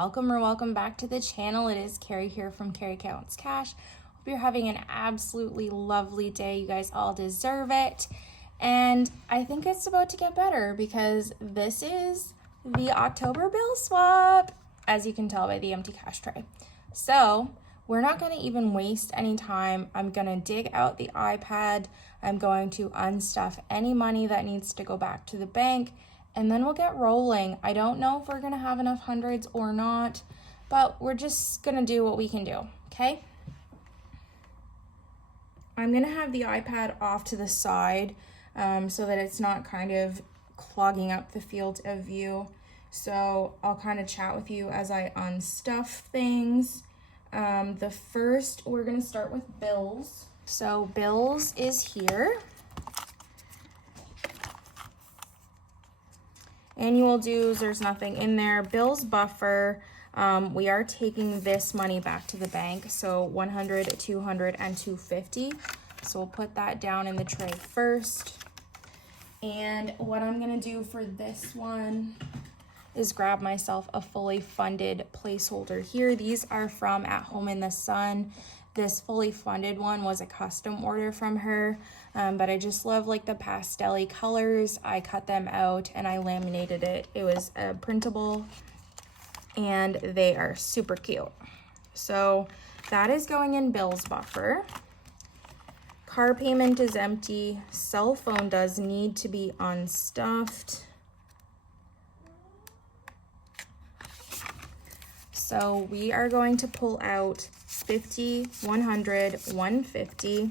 welcome back to the channel. It is Carrie here from CaroCash. Hope you're having an absolutely lovely day. You guys all deserve it. And I think it's about to get better because this is the October bill swap, as you can tell by the empty cash tray. So we're not going to even waste any time. I'm going to dig out the iPad. I'm going to unstuff any money that needs to go back to the bank, and then we'll get rolling. I don't know if we're going to have enough hundreds or not, but we're just going to do what we can do, okay? I'm going to have the iPad off to the side so that it's not kind of clogging up the field of view. So I'll kind of chat with you as I unstuff things. The first, we're going to start with bills. So bills is here. Annual dues, there's nothing in there. Bills buffer, we are taking this money back to the bank. So 100, 200, and 250. So we'll put that down in the tray first. And what I'm going to do for this one is grab myself a fully funded placeholder here. These are from At Home in the Sun. This fully funded one was a custom order from her, but I just love like the pastel-y colors. I cut them out and I laminated it. It was printable and they are super cute. So that is going in bills buffer. Car payment is empty. Cell phone does need to be unstuffed. So we are going to pull out 50, 100, 150,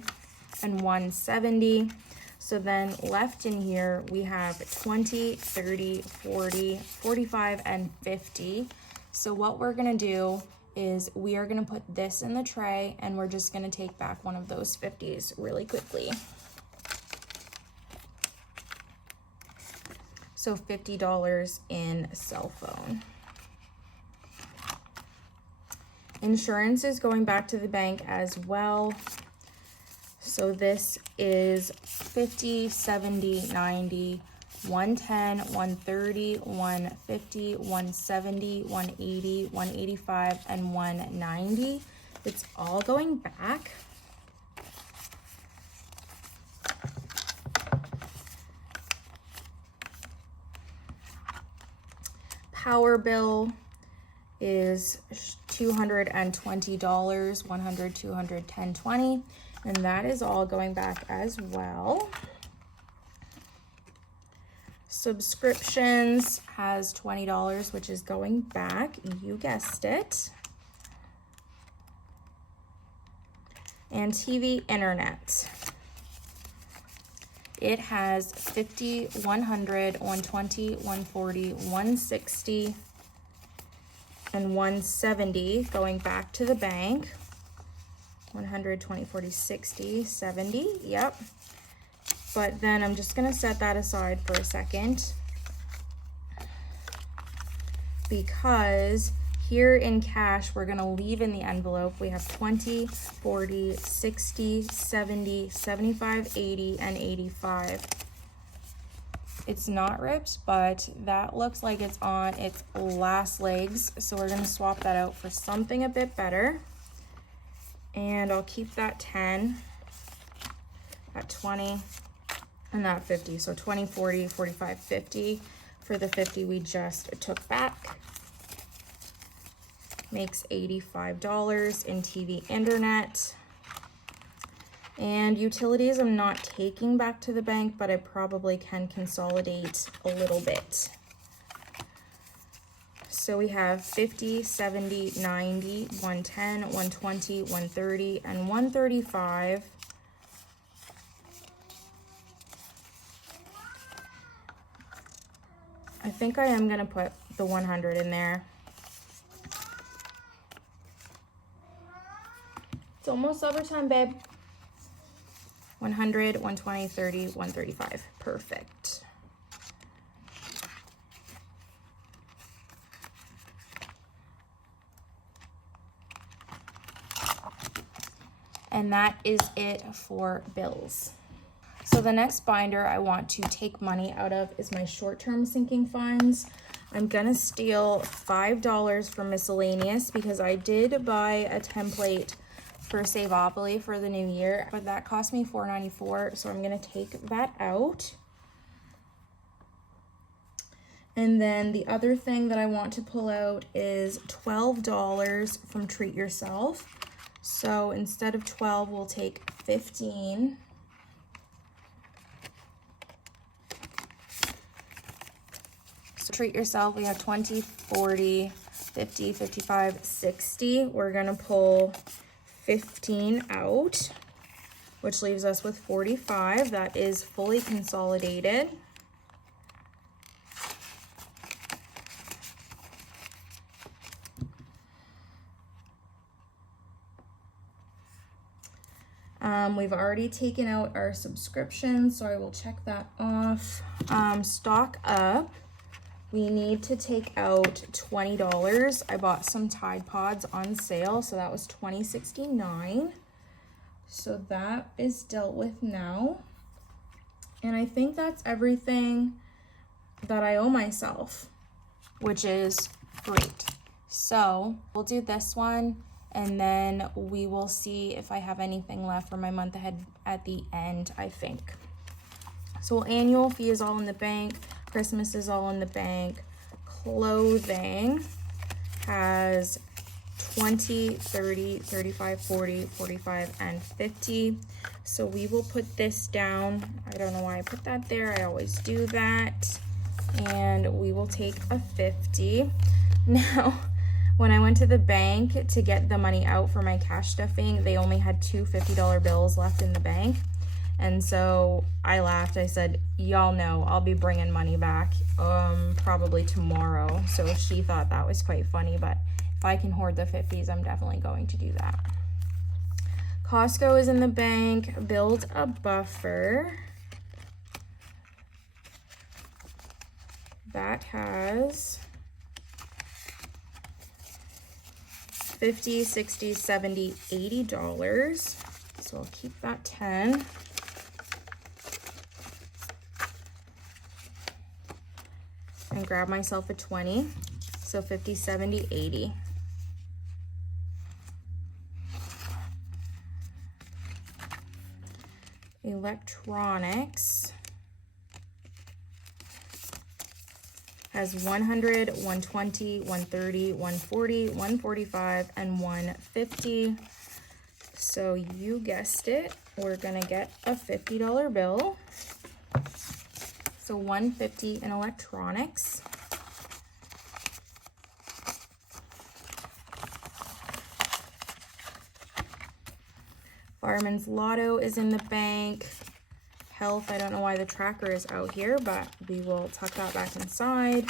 and 170. So then left in here, we have 20, 30, 40, 45, and 50. So what we're gonna do is we are gonna put this in the tray and we're just gonna take back one of those 50s really quickly. So $50 in cell phone. Insurance is going back to the bank as well. So this is 50, 70, 90, 110, 130, 150, 170, 180, 185, and 190. It's all going back. Power bill is $220, 100, 200, 10, 20, and that is all going back as well. Subscriptions has $20, which is going back, you guessed it. And TV internet, it has 50, 100, 120, 140, 160, and 170 going back to the bank. 100, 20, 40, 60, 70, yep. But then I'm just gonna set that aside for a second because here in cash, we're gonna leave in the envelope. We have 20, 40, 60, 70, 75, 80, and 85. It's not ripped, but that looks like it's on its last legs. So we're gonna swap that out for something a bit better. And I'll keep that 10, that 20, and that 50. So 20, 40, 45, 50 for the 50 we just took back. Makes $85 in TV internet. And utilities I'm not taking back to the bank, but I probably can consolidate a little bit. So we have 50, 70, 90, 110, 120, 130, and 135. I think I am gonna put the 100 in there. It's almost overtime, babe. 100, 120, 30, 135. Perfect. And that is it for bills. So the next binder I want to take money out of is my short-term sinking funds. I'm gonna steal $5 from miscellaneous because I did buy a template for Saveopoly for the new year, but that cost me $4.94, so I'm gonna take that out. And then the other thing that I want to pull out is $12 from Treat Yourself. So instead of 12, we'll take 15. So Treat Yourself, we have 20, 40, 50, 55, 60. We're gonna pull 15 out, which leaves us with 45. That is fully consolidated. We've already taken out our subscription, so I will check that off. Stock up. We need to take out $20. I bought some Tide Pods on sale, so that was $20.69. So that is dealt with now. And I think that's everything that I owe myself, which is great. So we'll do this one, and then we will see if I have anything left for my month ahead at the end, I think. So annual fee is all in the bank. Christmas is all in the bank. Clothing has 20, 30, 35, 40, 45, and 50. So we will put this down. I don't know why I put that there. I always do that. And we will take a 50. Now, when I went to the bank to get the money out for my cash stuffing, they only had two $50 bills left in the bank. And so I laughed. I said, y'all know I'll be bringing money back probably tomorrow. So she thought that was quite funny, but if I can hoard the 50s, I'm definitely going to do that. Costco is in the bank. Build a buffer. That has 50, 60, 70, $80. So I'll keep that 10. And grab myself a 20. So 50, 70, 80. Electronics has 100, 120, 130, 140, 145, and 150. So you guessed it, we're gonna get a $50 bill. So 150 in electronics. Fireman's Lotto is in the bank. Health, I don't know why the tracker is out here, but we will tuck that back inside.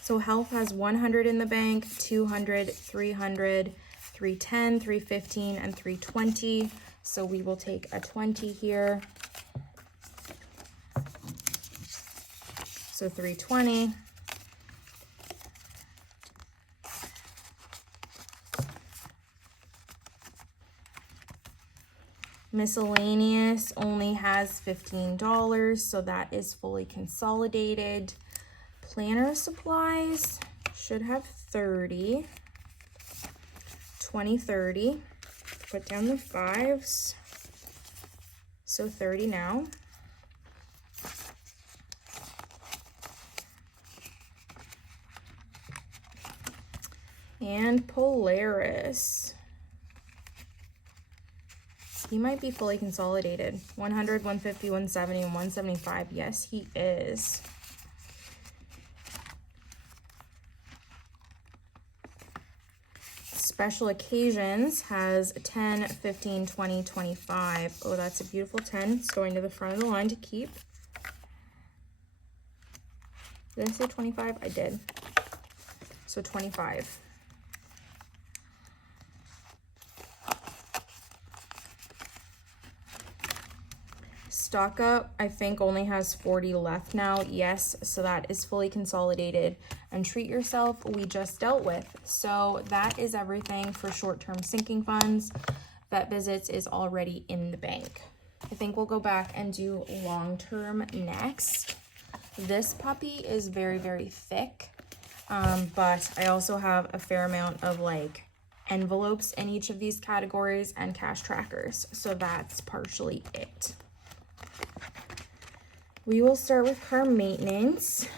So health has 100 in the bank, 200, 300, 310, 315, and 320. So we will take a 20 here. So 320. Miscellaneous only has $15, so that is fully consolidated. Planner supplies should have 30. 20, 30. Put down the 5s. So 30 now. And Polaris. He might be fully consolidated. 100, 150, 170, and 175. Yes, he is. Special occasions has 10, 15, 20, 25. Oh, that's a beautiful 10. It's going to the front of the line to keep. Did I say 25? I did. So 25. Stock up, I think, only has 40 left now. Yes, so that is fully consolidated. And Treat Yourself, we just dealt with. So that is everything for short-term sinking funds. Vet visits is already in the bank. I think we'll go back and do long-term next. This puppy is very, very thick. But I also have a fair amount of like envelopes in each of these categories and cash trackers. So that's partially it. We will start with car maintenance.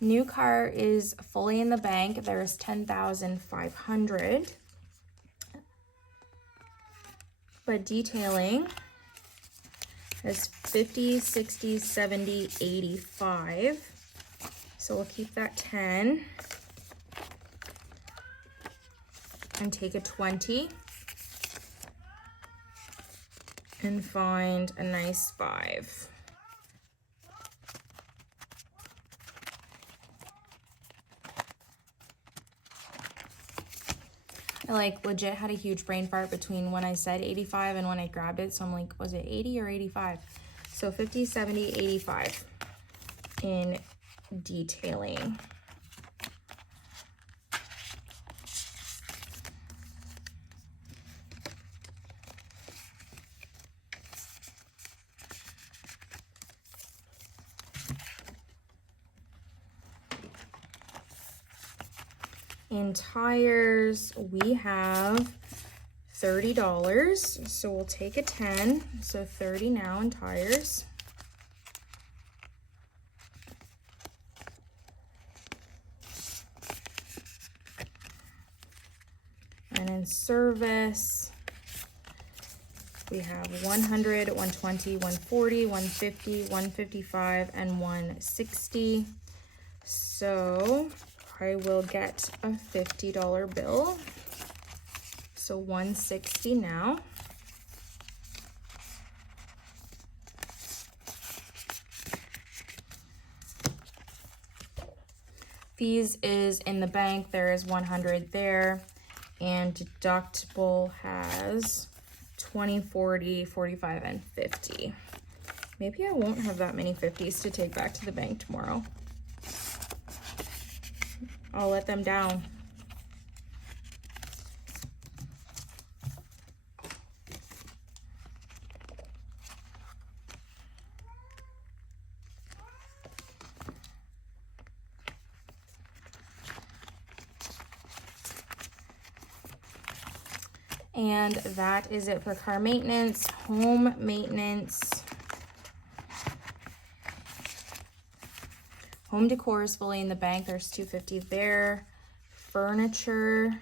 New car is fully in the bank. There's $10,500. But detailing is 50, 60, 70, 85. So we'll keep that 10 and take a 20 and find a nice 5. I like legit had a huge brain fart between when I said 85 and when I grabbed it. So I'm like, was it 80 or 85? So 50, 70, 85 in detailing. In tires, we have $30, so we'll take a 10, so 30 now in tires. And in service, we have 100, 120, 140, 150, 155, and 160. So I will get a $50 bill. So 160 now. Fees is in the bank. There is 100 there. And deductible has 20, 40, 45, and 50. Maybe I won't have that many 50s to take back to the bank tomorrow. I'll let them down. And that is it for car maintenance. Home maintenance. Home decor is fully in the bank. There's $250 there. Furniture,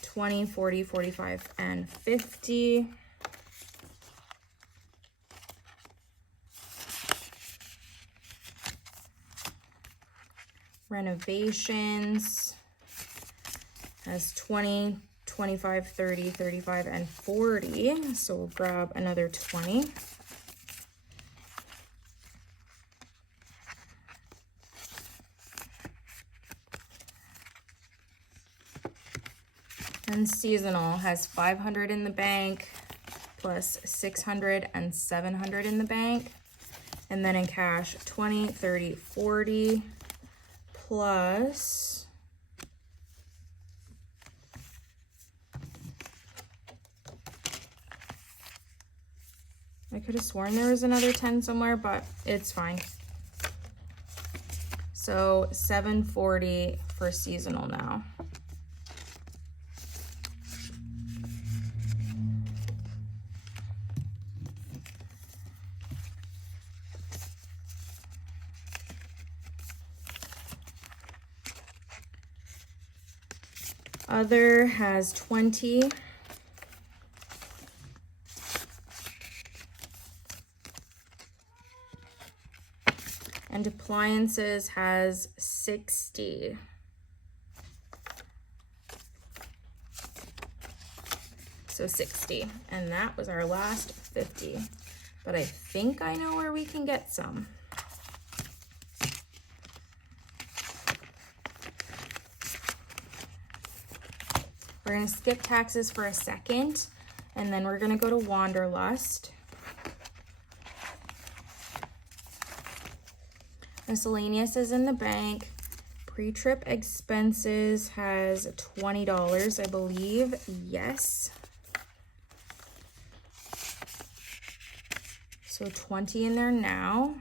20, 40, 45, and 50. Renovations has 20, 25, 30, 35, and 40. So we'll grab another 20. And seasonal has 500 in the bank, plus 600 and 700 in the bank. And then in cash, 20, 30, 40, plus I could have sworn there was another 10 somewhere, but it's fine. So 740 for seasonal now. Other has 20. And appliances has 60. So 60. And that was our last 50. But I think I know where we can get some. We're gonna skip taxes for a second, and then we're gonna go to Wanderlust. Miscellaneous is in the bank. Pre-trip expenses has $20, I believe. Yes. So 20 in there now.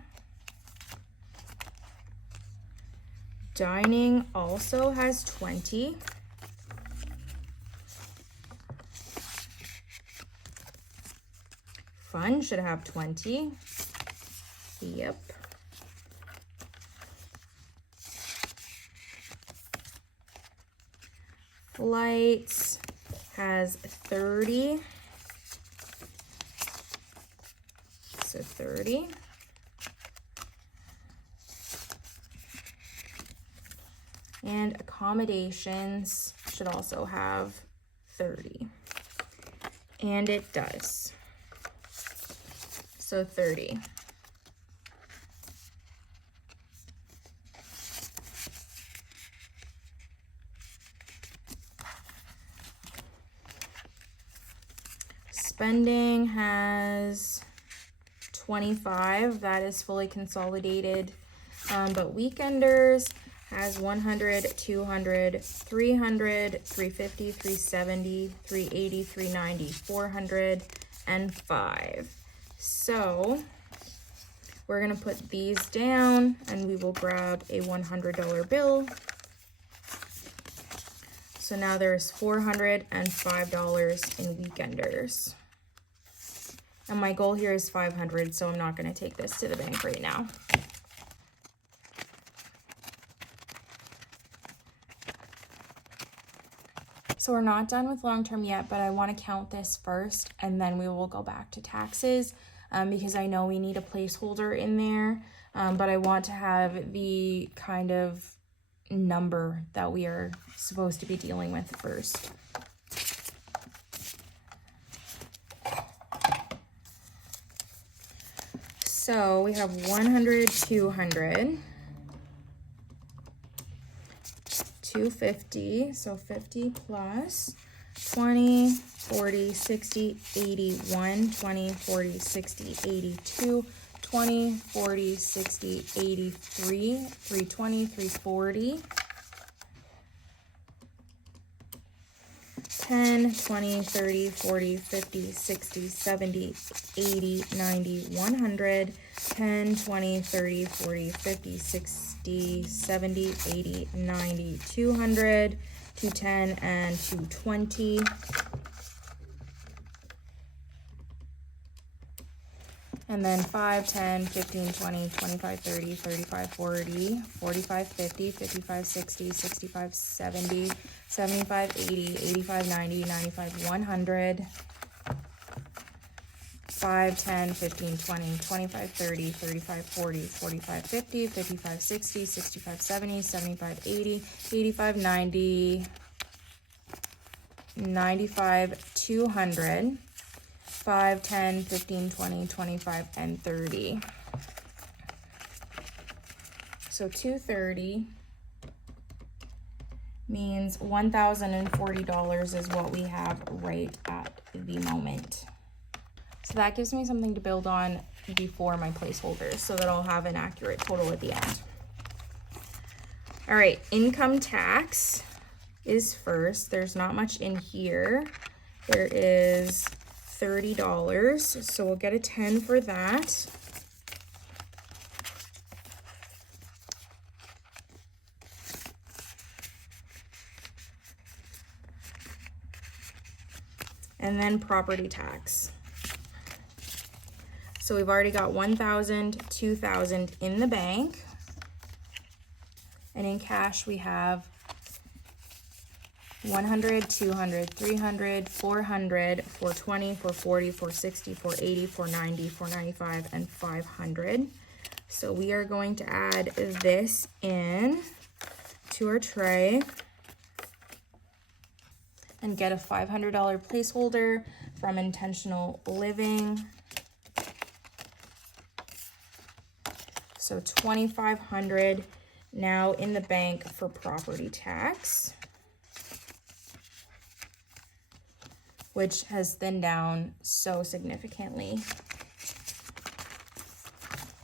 Dining also has 20. Fun should have 20. Yep. Flights has 30. So 30. And accommodations should also have 30. And it does. So 30. Spending has 25. That is fully consolidated. But weekenders has 100, 200, 300, 350, 370, 380, 390, 400, and 5. So we're going to put these down and we will grab a $100 bill. So now there's $405 in weekenders. And my goal here is 500, so I'm not going to take this to the bank right now. So we're not done with long-term yet, but I want to count this first and then we will go back to taxes because I know we need a placeholder in there, but I want to have the kind of number that we are supposed to be dealing with first. So we have 100, 200, 250, so 50 plus 20, 40, 60, 81, 20, 40, 60, 82, 20, 40, 60, 83, 320, 340, 10, 20, 30, 40, 50, 60, 70, 80, 90, 100, 10, 20, 30, 40, 50, 60, 70, 80, 90, 200, 210, and 220. And then 5, 10, 15, 20, 25, 30, 35, 40, 45, 50, 55, 60, 65, 70, 75, 80, 85, 90, 95, 100. 5, 10, 15, 20, 25, 30, 35, 40, 45, 50, 55, 60, 65, 70, 75, 80, 85, 90, 95, 200. 5, 10, 15, 20, 25, and 30. So 230 means $1,040 is what we have right at the moment. So that gives me something to build on before my placeholders so that I'll have an accurate total at the end. All right, income tax is first. There's not much in here. There is $30, so we'll get a 10 for that. And then property tax. So we've already got 1,000, 2,000 in the bank. And in cash we have 100, 200, 300, 400, 420, 440, 460, 480, 490, 495, and 500. So we are going to add this in to our tray and get a $500 placeholder from intentional living. So $2,500 now in the bank for property tax, which has thinned down so significantly.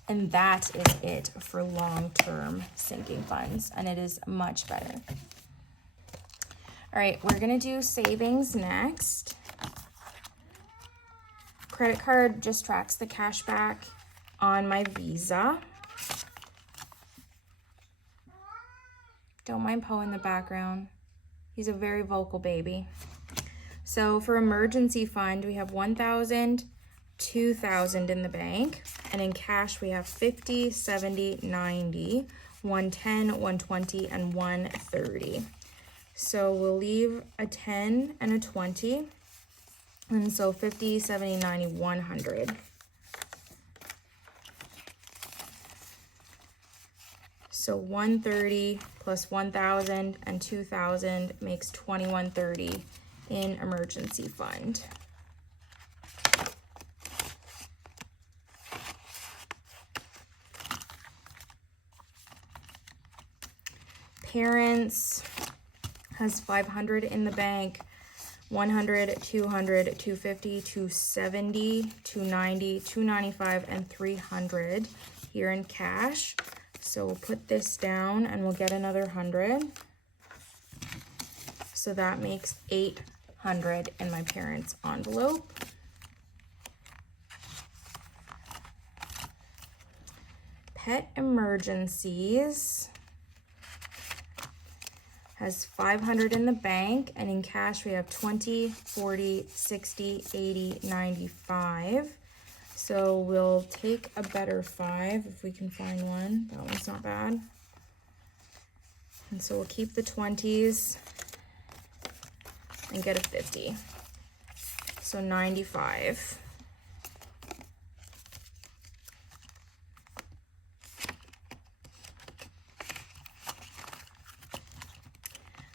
And that is it for long-term sinking funds, and it is much better. All right, we're gonna do savings next. Credit card just tracks the cash back on my Visa. Don't mind Poe in the background. He's a very vocal baby. So for emergency fund, we have 1,000, 2,000 in the bank. And in cash, we have 50, 70, 90, 110, 120, and 130. So we'll leave a 10 and a 20. And so 50, 70, 90, 100. So 130 plus 1,000 and 2,000 makes 2,130 in emergency fund. Parents has 500 in the bank, 100, 200, 250, 270, 290, 295, and 300 here in cash. So we'll put this down and we'll get another 100. So that makes 800 in my parents' envelope. Pet emergencies has 500 in the bank, and in cash we have 20, 40, 60, 80, 95. So we'll take a better 5 if we can find one. That one's not bad. And so we'll keep the 20s and get a 50. So 95.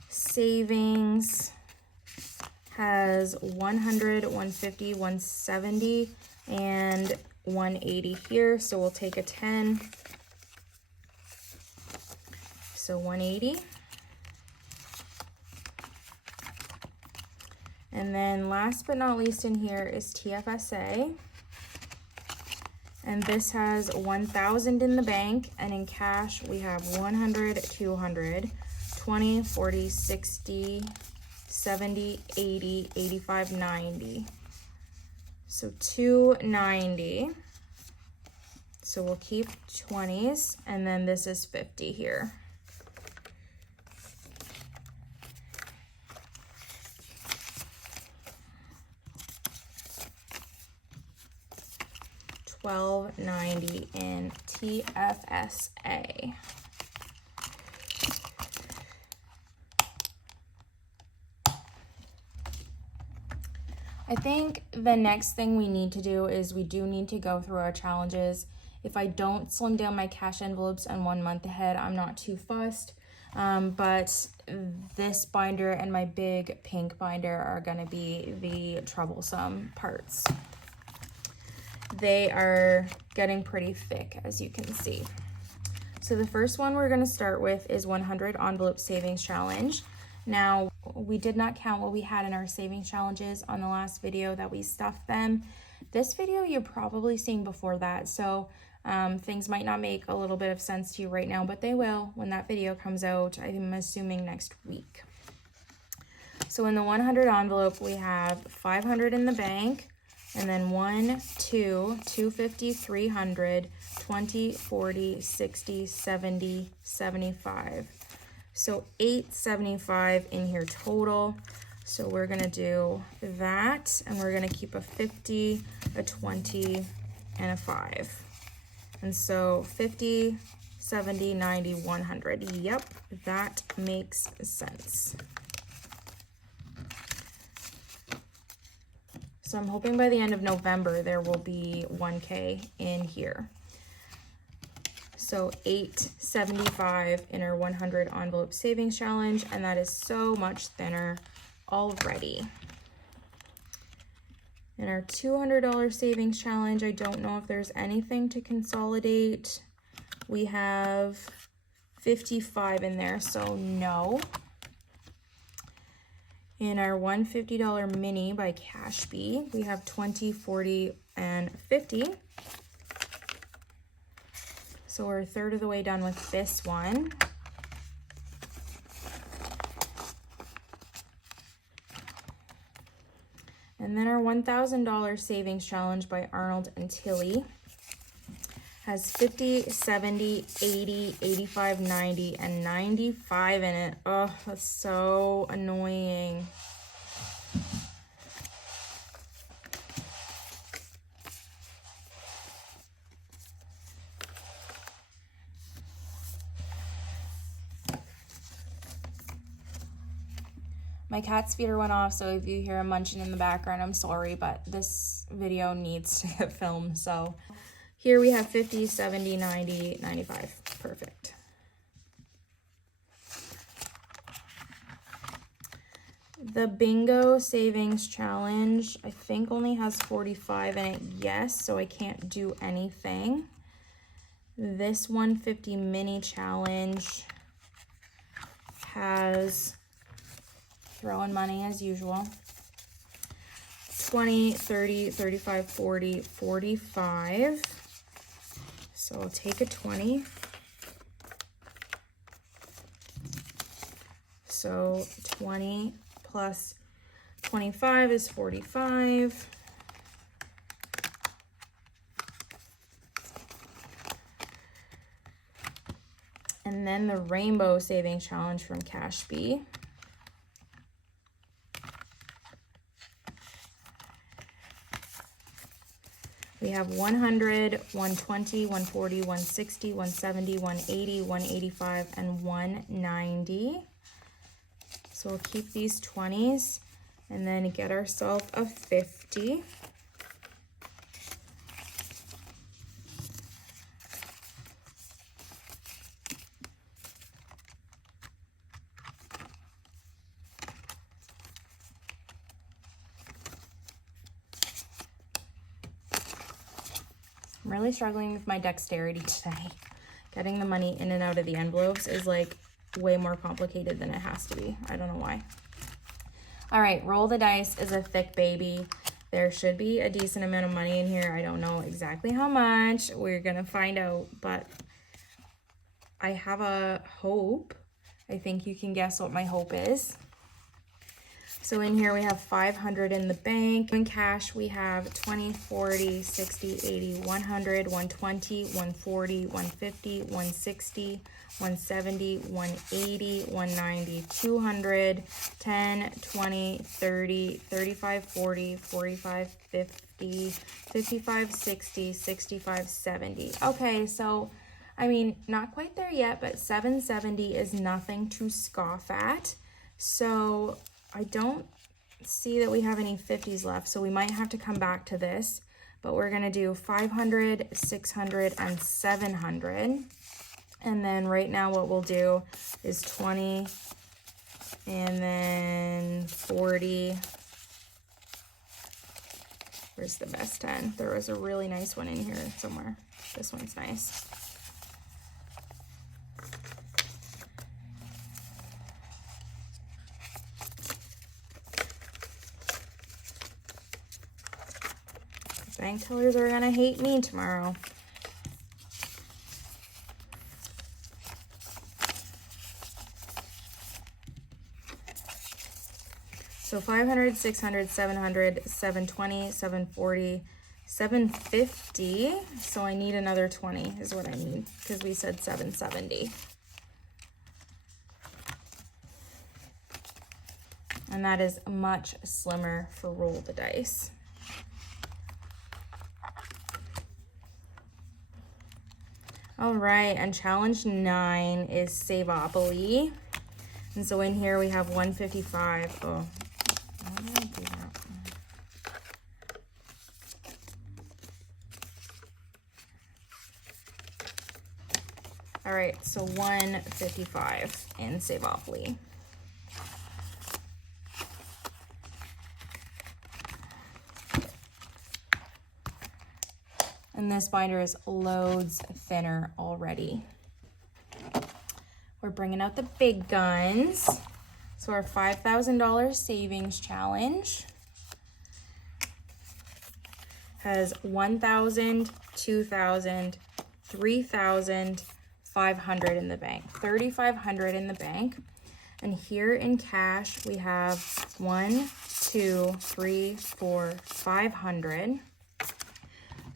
Savings has 100, 150, 170, and 180 here. So we'll take a 10. So 180. And then last but not least in here is TFSA. And this has 1,000 in the bank, and in cash we have 100, 200, 20, 40, 60, 70, 80, 85, 90. So 290. So we'll keep 20s, and then this is 50 here. $12.90 in TFSA. I think the next thing we need to do is we do need to go through our challenges. If I don't slim down my cash envelopes and 1 month ahead, I'm not too fussed. But this binder and my big pink binder are going to be the troublesome parts. They are getting pretty thick, as you can see. So the first one we're going to start with is 100 envelope savings challenge. Now, we did not count what we had in our savings challenges on the last video that we stuffed them. This video you're probably seeing before that, so things might not make a little bit of sense to you right now, but they will when that video comes out. I'm assuming next week. So in the 100 envelope, we have 500 in the bank, and then 1, 2, 250, 300, 20, 40, 60, 70, 75. So 875 in here total. So we're gonna do that, and we're gonna keep a 50, a 20, and a 5. And so 50, 70, 90, 100. Yep, that makes sense. So I'm hoping by the end of November there will be 1K in here. So 875 in our 100 envelope savings challenge, and that is so much thinner already. In our $200 savings challenge, I don't know if there's anything to consolidate. We have 55 in there, so no. In our $150 mini by CashBee, we have 20, 40, and 50. So we're a third of the way done with this one. And then our $1,000 savings challenge by Arnold and Tilly. has 50, 70, 80, 85, 90, and 95 in it. Oh, that's so annoying. My cat's feeder went off, so if you hear him munching in the background, I'm sorry, but this video needs to get filmed. So here we have 50, 70, 90, 95. Perfect. The Bingo Savings Challenge, I think only has 45 in it, yes, so I can't do anything. This 150 Mini Challenge has, throwing money as usual, 20, 30, 35, 40, 45. So I'll take a 20. So 20 plus 25 is 45. And then the Rainbow Savings Challenge from CashBee. We have 100, 120, 140, 160, 170, 180, 185, and 190. So we'll keep these 20s and then get ourselves a 50. I'm really struggling with my dexterity today. Getting the money in and out of the envelopes is like way more complicated than it has to be. I don't know why. All right, roll the dice is a thick baby. There should be a decent amount of money in here. I don't know exactly how much. We're gonna find out, but I have a hope. I think you can guess what my hope is. So in here we have 500 in the bank. In cash we have 20, 40, 60, 80, 100, 120, 140, 150, 160, 170, 180, 190, 200, 10, 20, 30, 35, 40, 45, 50, 55, 60, 65, 70. Okay, so I mean, not quite there yet, but 770 is nothing to scoff at. So I don't see that we have any 50s left, so we might have to come back to this, but we're gonna do 500, 600, and 700. And then right now what we'll do is 20, and then 40. Where's the best 10? There was a really nice one in here somewhere. This one's nice. Bank tellers are gonna hate me tomorrow. So 500, 600, 700, 720, 740, 750. So I need another 20 is what I need, because we said 770. And that is much slimmer for roll the dice. All right, and challenge 9 is Saveopoly. And so in here we have 155. Oh, why did I do that? All right, so 155 in Saveopoly. And this binder is loads thinner already. We're bringing out the big guns. So our $5,000 savings challenge has 1,000, 2,000, 3,000, 500 in the bank, 3,500 in the bank. And here in cash, we have 1, 2, 3, 4, 500.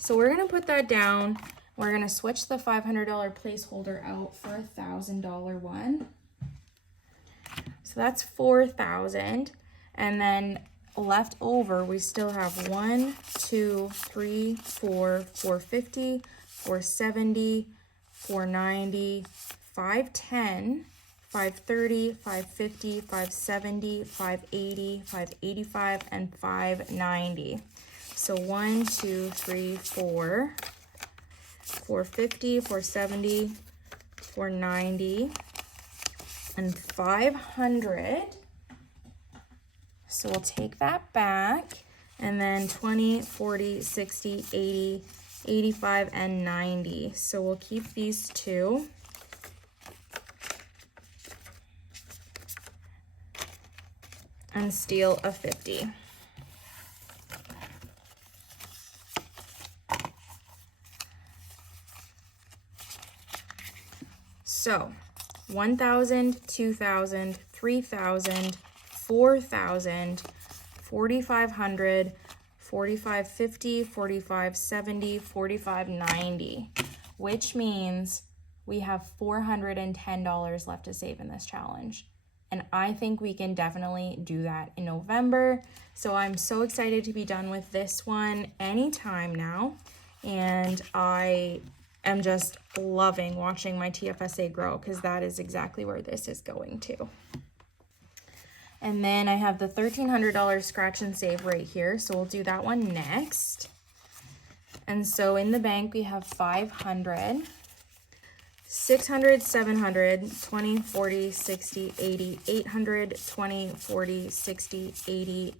So we're gonna put that down We're gonna switch the $500 placeholder out for a $1,000 one. So that's 4,000. And then left over, we still have 1, 2, 3, 4, 450, 470, 490, 510, 530, 550, 570, 580, 585, and 590. So 1, 2, 3, 4, 450, 470, 490, and 500. So we'll take that back, and then 20, 40, 60, 80, 85, and 90. So we'll keep these two. And steal a 50. So 1,000, 2,000, 3,000, 4,000, 4,500, 4,550, 4,570, 4,590, which means we have $410 left to save in this challenge. And I think we can definitely do that in November. So I'm so excited to be done with this one anytime now. And I am just loving watching my TFSA grow, because that is exactly where this is going to. And then I have the $1,300 scratch and save right here. So we'll do that one next. And so in the bank, we have 500, 600, 700, 20, 40, 60, 80, 800, 20, 40, 60, 80,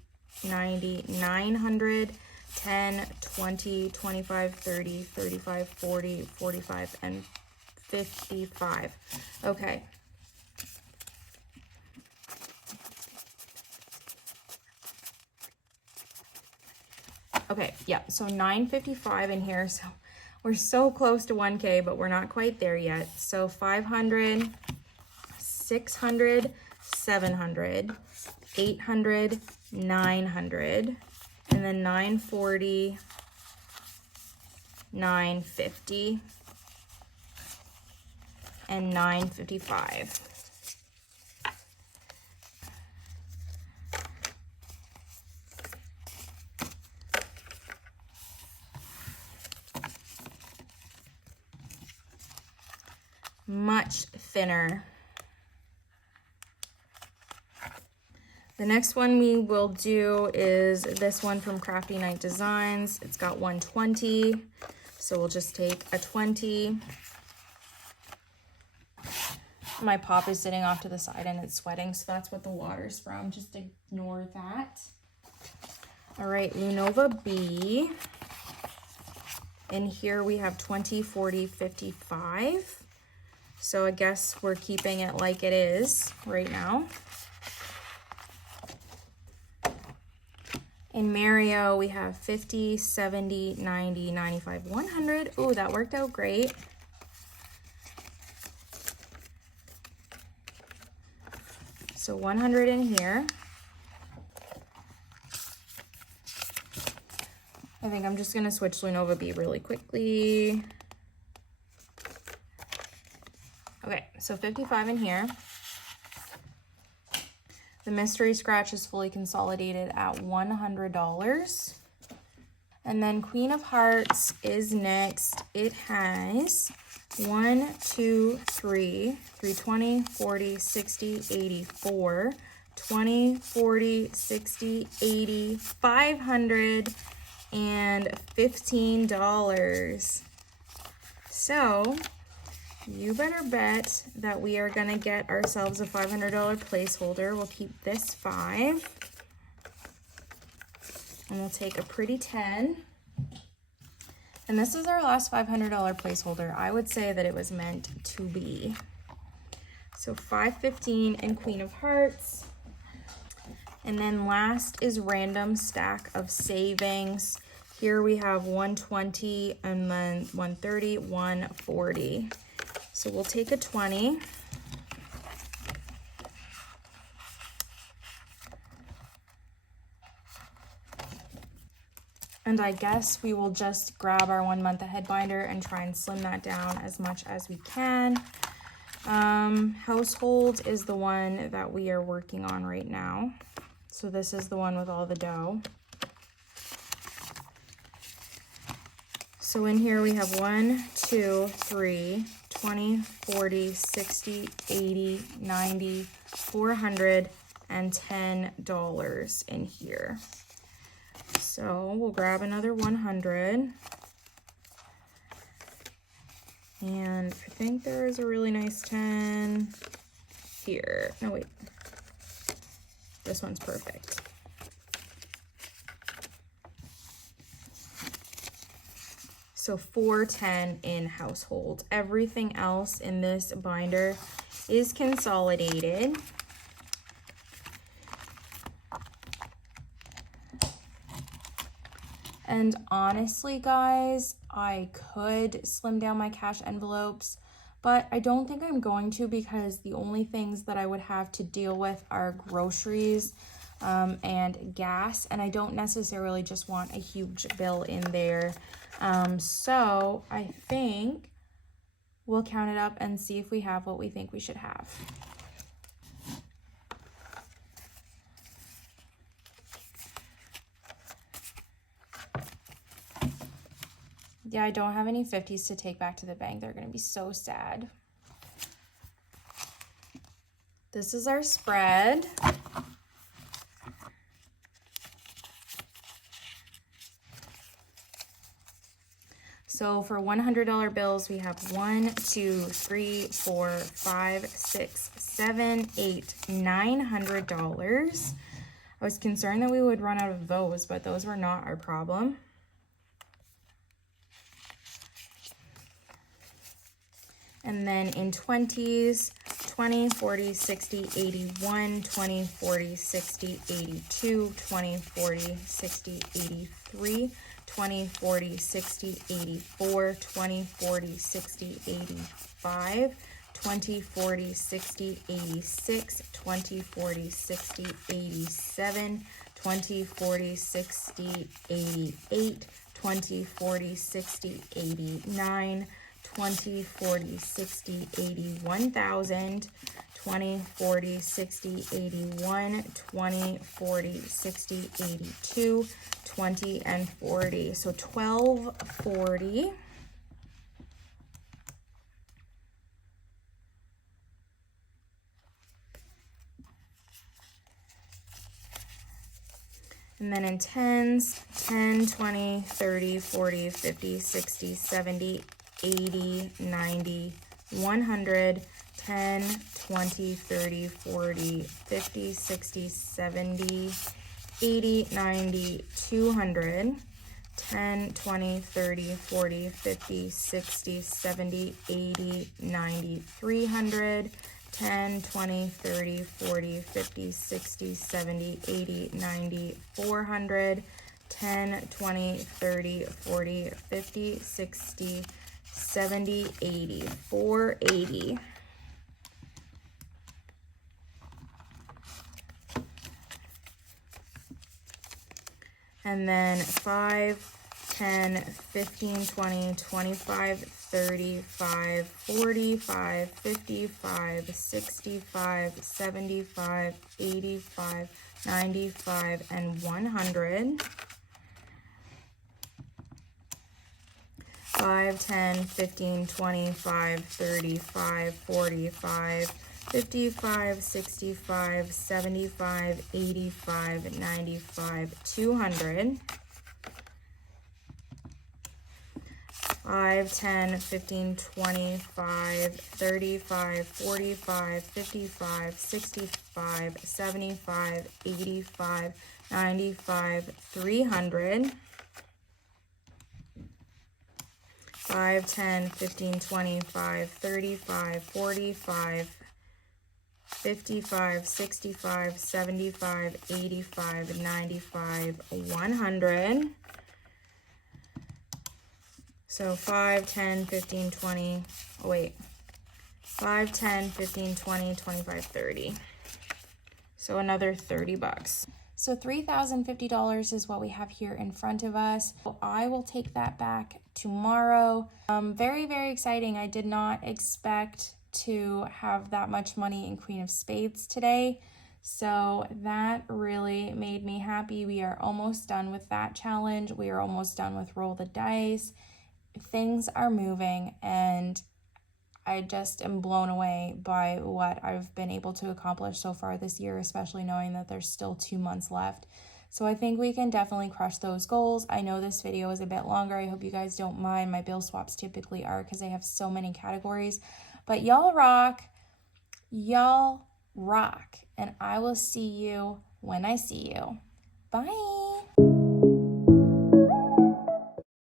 90, 900, 10, 20, 25, 30, 35, 40, 45, and 55. Okay. Okay, yeah, so 955 in here. So we're so close to 1K, but we're not quite there yet. So 500, 600, 700, 800, 900, and then 940, 950, and 955. Much thinner. The next one we will do is this one from Crafty Night Designs. It's got 120, so we'll just take a 20. My pop is sitting off to the side and it's sweating, so that's what the water's from. Just ignore that. All right, Unova B. In here we have 20, 40, 55. So I guess we're keeping it like it is right now. In Mario, we have 50, 70, 90, 95, 100. Ooh, that worked out great. So 100 in here. I think I'm just gonna switch Unova B really quickly. Okay, so 55 in here. The mystery scratch is fully consolidated at $100. And then Queen of Hearts is next. It has 1, 2, 3, 320, 40, 60, 84, 20, 40, 60, 80, 500, and $15. So you better bet that we are gonna get ourselves a $500 placeholder. We'll keep this 5. And we'll take a pretty 10. And this is our last $500 placeholder. I would say that it was meant to be. So 515 and Queen of Hearts. And then last is random stack of savings. Here we have 120 and then 130, 140. So we'll take a 20. And I guess we will just grab our 1 month ahead binder and try and slim that down as much as we can. Household is the one that we are working on right now. So this is the one with all the dough. So in here we have 1, 2, 3, 20, 40, 60, 80, 90, $410 in here. So we'll grab another 100. And I think there is a really nice 10 here. No, wait. This one's perfect. So 410 in household. Everything else in this binder is consolidated. And honestly, guys, I could slim down my cash envelopes, but I don't think I'm going to, because the only things that I would have to deal with are groceries and gas, and I don't necessarily just want a huge bill in there. So I think we'll count it up and see if we have what we think we should have. Yeah, I don't have any 50s to take back to the bank. They're going to be so sad. This is our spread. So for $100 bills, we have 1, 2, 3, 4, 5, 6, 7, 8, $900. I was concerned that we would run out of those, but those were not our problem. And then in 20s, 20, 40, 60, 81, 20, 40, 60, 82, 20, 40, 60, 83, 20, 40, 60, 84, 20, 40, 60, 85, 20, 40, 60, 86, 20, 40, 60, 87, 20, 40, 60, 88, 20, 40, 60, 89, 20, 40, 60, 81,000, 20, 40, 60, 81, 20, 40, 60, 82, 20, and 40. So 1240. And then in tens, 10, 20, 30, 40, 50, 60, 70, 80, 90, 100, 10, 20, 30, 40, 50, 60, 70, 80, 90, 200, 10, 20, 30, 40, 50, 60, 70, 80, 90, 300, 10, 20, 30, 40, 50, 60, 70, 80, 90, 400, 10, 20, 30, 40, 50, 60, 70, 80, 480. And then 5, 10, 15, 20, 25, 35, 45, 55, 65, 75, 85, 95, and 100. 5, 10, 15, 25, 35, 45, 55, 65, 75, 85, 95, 200. 5, 10, 15, 25, 35, 45, 55, 65, 75, 85, 95, 300. 5, 10, 15, 25, 35, 45, 55, 65, 75, 85, 95, 100. So 5, 10, 15, 20, oh wait, 5, 10, 15, 20, 25, 30. So another $30. So $3,050 is what we have here in front of us. I will take that back tomorrow. Very, very exciting. I did not expect to have that much money in Queen of Spades today. So that really made me happy. We are almost done with that challenge. We are almost done with Roll the Dice. Things are moving, and I just am blown away by what I've been able to accomplish so far this year, especially knowing that there's still 2 months left. So I think we can definitely crush those goals. I know this video is a bit longer. I hope you guys don't mind. My bill swaps typically are because I have so many categories. But y'all rock. Y'all rock. And I will see you when I see you. Bye.